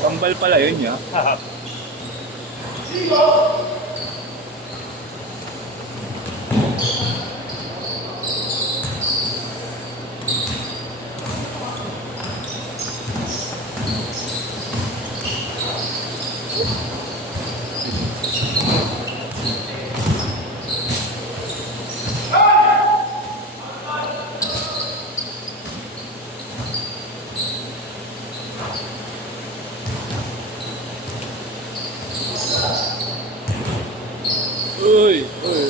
Kambal pala yun ya. Uy, uy.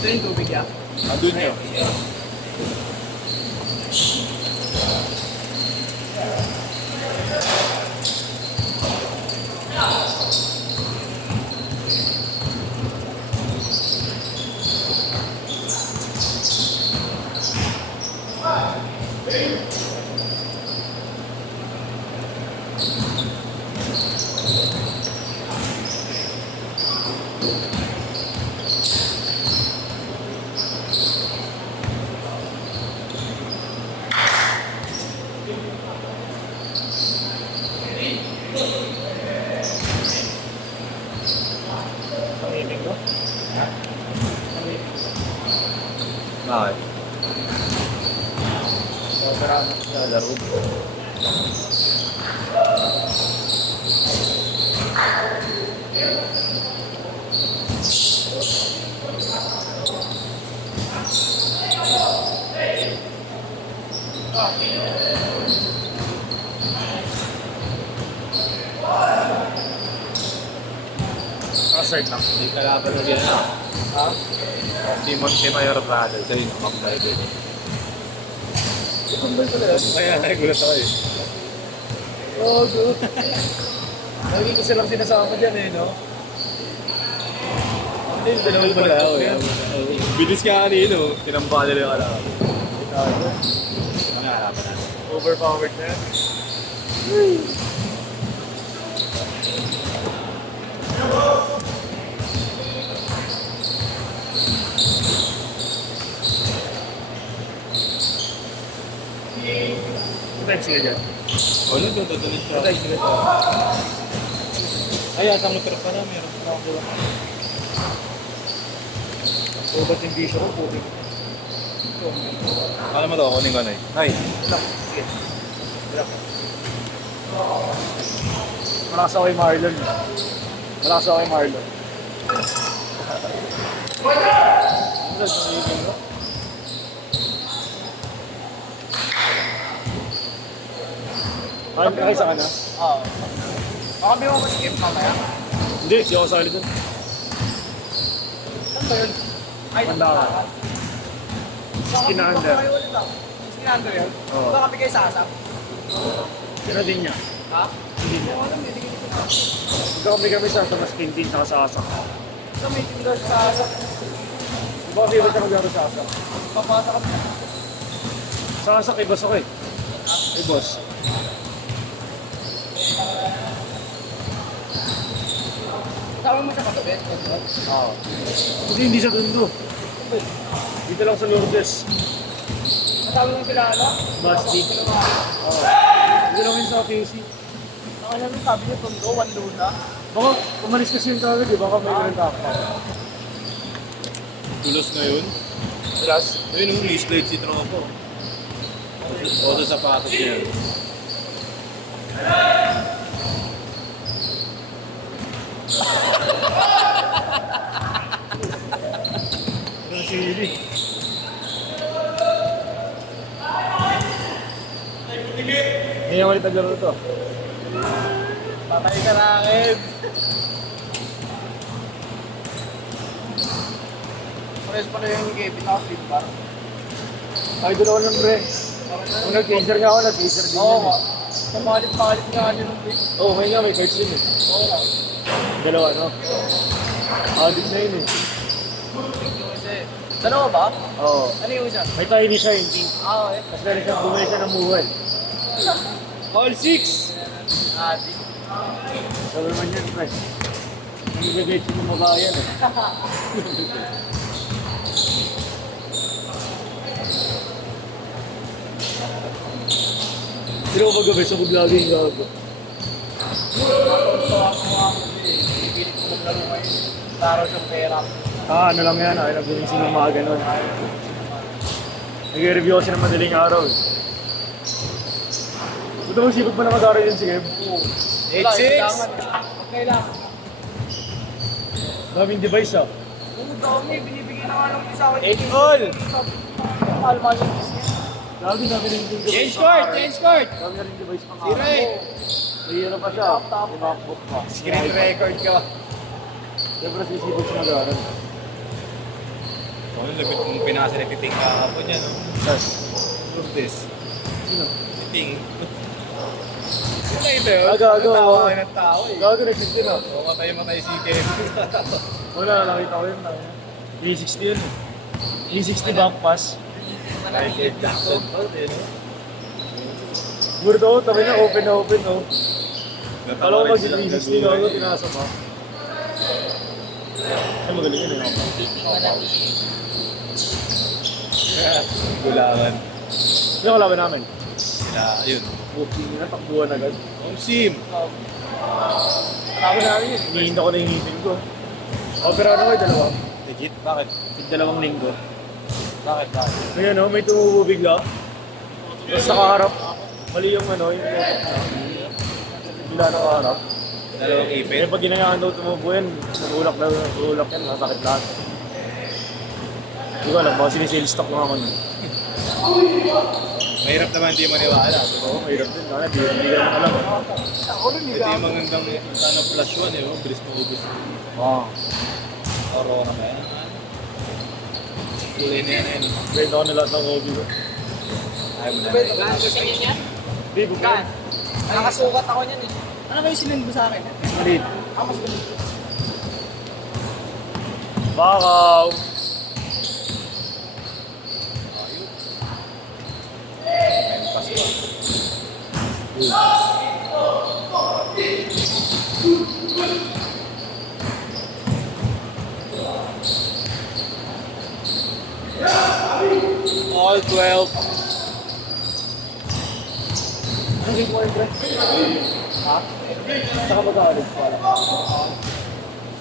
Ito yung tubig yan. Andun nyo. Pangibig ko? Ha? Pangibig. Bakit? Sobrang Laro. Kasard lang. Hindi kalaban mo yan ah. Ha? Si Montemayor Brother. Sa'yo nakambay din. Kumbay pala yan. Kaya nagulat ako eh. Oo, good. Lagi ko silang sinasama dyan eh, no? Hindi, dalawang pala ako eh. Bilis ka kanino. Tinamba nila yung alaman. Mga harapan natin. Overpowered na yan. Thanks sila dyan. O, ano ito? Tutuloy siya. Thanks sila dyan. Ay, asang lugar pa na. Meron pa akong buwan. O ba't yung bisyo ko? Puti. Alam mo to, kunin ko na eh. Ay, Sige. Malakas ako kay Marlon. Malakas ako kay Marlon. Ano sa ibig mo? Ayun ka sa kana? Oo. Baka may mga skip mamaya. Hindi, di ako sali dun. Saan ba yun? Ay, Mandakan. Skinander. Skinander yun? Oo. Baka kami kayo sasap. Sino din niya? Ha? Hindi niya. Oo, alam, may tingin ko. Magkakami sa mas kintin sa kasasak. So, may tingin ko sa sasap. Baka favorite ako maglaro sa kasasak. Papasa kami. Sa kasasak, kay boss ako eh. Kay boss. Tawag mo siya patubit. Oo. Kasi hindi sa Tondo. Dito lang sa Lourdes. Tawag mo sila, ano? Basti. Oo. Dito lang yun sa PUC. Ang alam mo, sabi niyo, Tondo, one luna. Baka umalis kasi yung tawag, di ba? Baka may contact pa. tulos na yun. Plus, Ayun, yung wristlet si Tropo. O sa sapatos niya. nasili. Hindi naman ulit naglaro ito. Patay ka na akin. Pares pa na yung Kevin ako, sleep bar. Ay, doon ako ng pre. Kung nag-teaser nga ako, nag-teaser din Oo, yun. Pamalit-palit nga din ng big. Oo, may nga, may cards yun eh. Oo. Dalawa, no? Adik na yun eh. Yung isa eh. Dalawa ba? Oo. Ano yung isa? May tiny siya yung king. Ah, okay. Tapos meron siya, bumili siya ng muwan. All 6! Adi. Sabi naman yan, pre. Nagigagay siya ng babae yan eh. Sino ko magabi sa vlog yung gago? Natuto ako nga ako eh. Pinipilit ko maglaro ngayon. Laro siyang pera. Ano lang yan, ay nag-gumising ng mga ganun. Nag-review kasi ng madaling araw eh. Buto mo sipag pa na mag-aral yun si Kev? Wala, kailangan. Kailangan. Daming device ah. Oo, dami. Binibigyan na nga lang isa ako. 8 all! Mahal-mahal yung business. Dami rin yung device. Change court! Change court! Dami na rin device pang Zero eight. May ano pa siya. May MacBook pa. Screen record ka. Siyempre sisipag siya mag-aral. Oh, lapit mong pinasa na titing kahapon yan. Saan? Lourdes. Sino? Titing. Yun na ito. Gago. Tawa kayo ng tao eh. Gago na din ah. Oo, matay si Kevin. Wala, nakita ko yun. 360 yun eh. 360 back pass. Michael Jackson. Siguro daw, tabi na open oh. Kala ko mag-360 gago, tinasa pa. Ay, magaling yun eh. Gulangan. Sino kalaban namin? Sila, ayun. Booking na, takbuhan agad. Om Sim. Kalaban namin yun. Hinihinda ko na yung ngipin ko. O, pero ano kayo, dalawa? Legit? Bakit? Dalawang linggo. Bakit? Ngayon, no, may tumubo bigla. Tapos nakaharap. Mali yung ano, yung bigla nakaharap. Dalawang ipin. Eh, pag ginayaan daw tumubo yan, nag-ulak yan, nasakit lahat. Hindi ko alam, baka sinisale stock lang ako nun. Mahirap naman hindi maniwala. Oo, mahirap din. Hindi ka naman alam. Ako rin Ito yung magandang sana plus one eh. Bilis mo ubus. Oo. Aurora ba yan? Kulay na yan eh. Benta ko na lahat ng hobby ko. Ayaw mo na. Gusto niyo niya? Hindi, bukay. Nakasukat ako niyan eh. Ano kayo sinend mo sa akin? Malit. Ako mas galit. Bakaw. Ayun, Pasko. All 12. Ang game mo yung friend? Ha? Saka mag-aalig ko alam.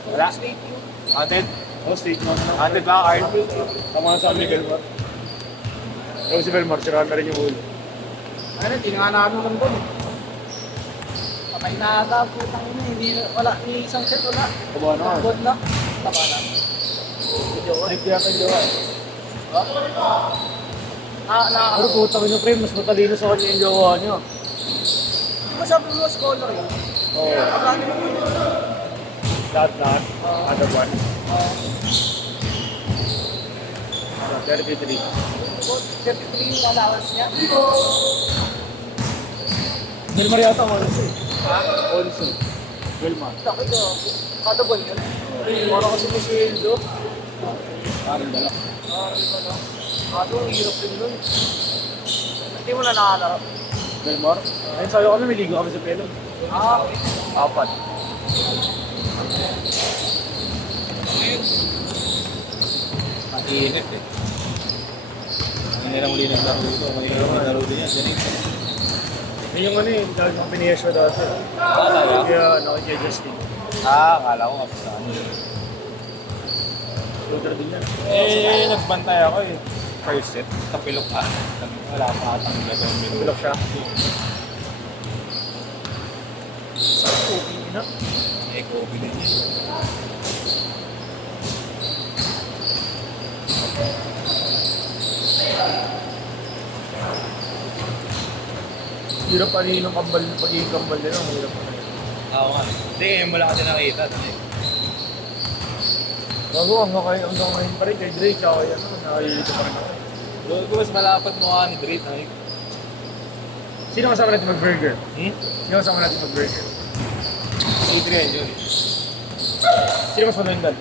Wala? Ated? Oh, state mo na. Ated ba, Carl? Tama na sa amin ni Belmar. Pero si Belmar, sirahan na rin yung ulo. Ano, tinangaan mo lang doon. Patay na ata, putang ina. Hindi, wala, ni isang set, wala. Kabahan na ka. God na. Taba na. Ay, kaya kayo jowa. Pero Ano? putang ina, pre, mas matalino sa kanya yung jowa niyo. Di ba sabi mo scholar yun? Oo. Pagkano mo yun? Lahat. Other one. 33. 33 yung allowance niya? Belmar yata ako also eh. Ha? Also. Belmar. Laki ko. Kada buwan yun? Parang kasi may sweldo. Parang dala. Di ba no? Kaso, ang hirap din nun. Hindi mo na nakalarap. Belmar? Ayun sabi ko kami, may ligo kami sa pelo. Okay. 4. Mainit eh. Ang nila muli ng laro ito. May laro din yan. Ganun. Yun yung ano yung dahil ng piniyesyo dati. Talaga? Kaya kay Justin. Akala ko nga sa ano. Shooter din yan. Nagbantay ako eh. First set, tapilok ka. Wala pa atang gagawin minuto. Bulok siya. Sa cooking na. Eh, COVID din yan. Hirap ano yung kambal, pagiging kambal nila. Ang hirap pa rin. Oo nga. Hindi, ngayon mo lang kasi nakita. Bago, hanggang ngayon pa rin kay Dre, tsaka yan, nakayilito pa rin ako. Doon ko mas malapad mo ka ni Dre. Sino kasama natin mag-burger? Hmm? Sino kasama natin mag-burger? Adrian yun. Sino mas magaling doon?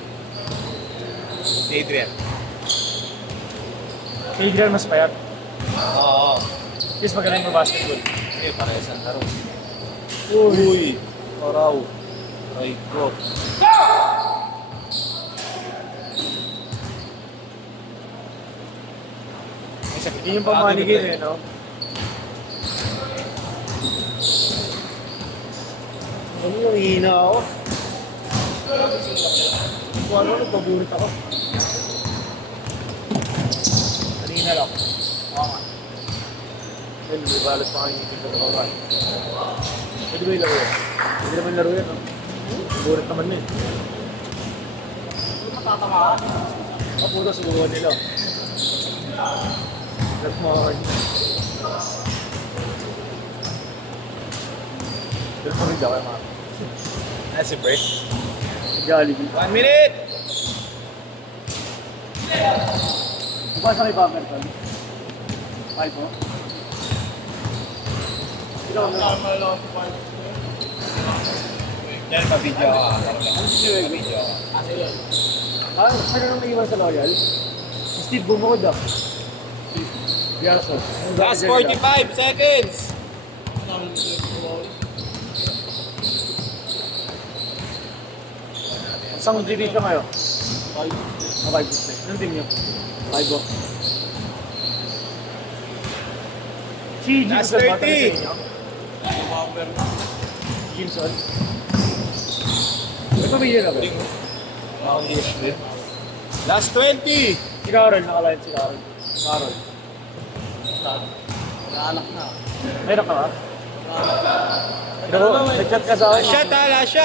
Adrian. Kay Adrian mas payat. Oo. Chris magaling mo basketball. Sige, parehas ang laro. Uy! Uy! Oraw. Aray ko. Hindi yung pamanigin eh, no? Ano yung hihina ako? Kung ano, nagpaburit ako. Kanina lang. Oo nga. Ayun, may balat pa kayo dito sa baba. Pwede ba yung laro yan? Pwede naman laro yan, no? Burit naman yun. Matatamaan. Kaputo sa buwan nila. That's more. Pero pa rin kayo, mga. That's a break. Jollibee. 1 minute! Bukas na kay Paperton. Ay po. Ikaw na. Yan, pa-video ka. Pa-video ka. Saan nang naiwan sa Loyal? Si Steve bumukod ah. Gerson. Last 45 seconds! Isang division ka ngayon? 5. 5. Anong team niyo? 5 oh. Si Last Jimson ba 30. talaga sa inyo? Jimson? May pamilya na ba? Last 20! Si Carol, nakalain si Carol. Carol. Naanak na. Mayroon ka ba? Nag-chat ka sa akin. Last shot ha, last shot!